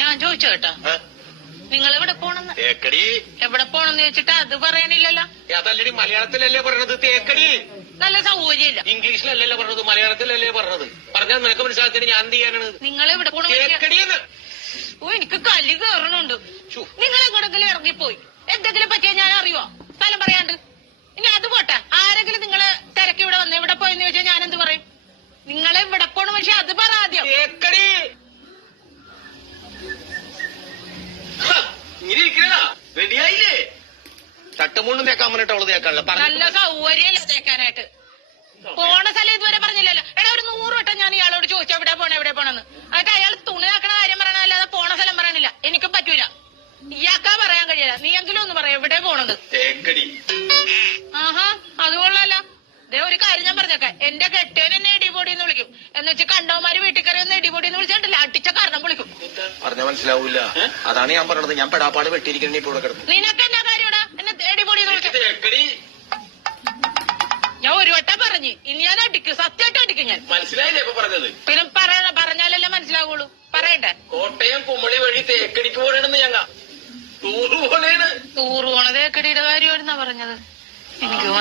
ഞാൻ ചോദിച്ചു കേട്ടോ, നിങ്ങൾ എവിടെ പോണെന്ന്? തേക്കടി. എവിടെ പോണെന്ന് ചോദിച്ചിട്ട് അത് പറയണില്ലല്ലോ. അതല്ലടി, മലയാളത്തിലല്ലേ പറഞ്ഞത് തേക്കടി. നല്ല സൗകര്യമില്ല. ഇംഗ്ലീഷിലല്ലല്ലോ പറഞ്ഞത്, മലയാളത്തിലല്ലേ പറഞ്ഞത്. പറഞ്ഞാൽ നിനക്ക് മനസ്സിലാക്കിയിട്ട് ഞാൻ എന്ത് ചെയ്യാനാണ്? നിങ്ങൾ എവിടെ പോണ? തേക്കടിയെന്ന്. ഓ, എനിക്ക് കല്ലി കയറണുണ്ട്. നിങ്ങൾ എങ്ങോട്ടെങ്കിലും ഇറങ്ങിപ്പോയി എന്തെങ്കിലും പറ്റിയാ ഞാൻ അറിയുവോ? സ്ഥലം പറയാണ്ട്. ഇനി അത് പോട്ടെ, ആരെങ്കിലും നിങ്ങളെ തിരക്ക് ഇവിടെ വന്ന് എവിടെ പോയെന്ന് ചോദിച്ചാൽ ഞാൻ എന്ത് പറയും? നിങ്ങളെ ഇവിടെ പോണ പക്ഷെ അത് പറ ആദ്യം. തേക്കടി. ഇങ്ങനെ ഇരിക്കണ റെഡിയായില്ലേ? ചട്ടുമുണ്ടും തേക്കാൻ പറഞ്ഞിട്ട് അവള് തേക്കാനുള്ള നല്ല സൗകര്യല്ല തേക്കാനായിട്ട്. പോണ സ്ഥലം ഇതുവരെ പറഞ്ഞില്ലല്ലോ. എടാ, ഒരു 100 വട്ടം ഞാൻ ഇയാളോട് ചോദിച്ചു എവിടെ പോണെന്ന്. അതൊക്കെ അയാൾ തുണി നാക്കണ കാര്യം പറയണല്ലാതെ പോണ സ്ഥലം പറയണില്ല. എനിക്കും പറ്റൂല. ഇയാൾക്കാ പറയാൻ കഴിയില്ല. നീ എങ്കിലും ഒന്ന് പറയാം എവിടെ പോണത്. തേക്കടി. ആഹാ, അത് കൊള്ളാലോ. ദേ ഒരു കാര്യം ഞാൻ പറഞ്ഞേക്കാം, എന്റെ കെട്ടിയൻ എന്നെ ഇടിപൊടിന്ന് വിളിക്കും. എന്ന് വെച്ച് കണ്ടവന്മാര് വീട്ടിൽ കയറി ഒന്ന് ഇടിപൊടിന്ന് വിളിച്ചിട്ടില്ല, അടിച്ച കാരണം വിളിക്കും. പറഞ്ഞ മനസ്സിലാവൂല, അതാണ് ഞാൻ പറഞ്ഞത്. ഞാൻ പെടാപ്പാട് വെട്ടിയിരിക്കണ ഇപ്പൊ ഇവിടെ കിടന്നു. നിനക്ക് എന്നാ കാര്യടാ എന്നെ ഇടിപൊടിന്ന് വിളിക്കും? ഞാൻ ഒരു വട്ടം പറഞ്ഞു, ഇനി ഞാൻ അടിക്കും, സത്യമായിട്ട് അടിക്കും ഞാൻ. മനസ്സിലായില്ലേ ഇപ്പൊ പറഞ്ഞത്? പിന്നെ പറഞ്ഞാലല്ലേ മനസ്സിലാവുള്ളൂ. പറയണ്ടേ? കോട്ടയം കുമളി വഴി തേക്കടിക്ക് പോകണെന്ന് ഞങ്ങ ടൂറ് പോണേണ്. ടൂറ് പോണ തേക്കടിയുടെ കാര്യമാണെന്നാ പറഞ്ഞത്. എനിക്ക്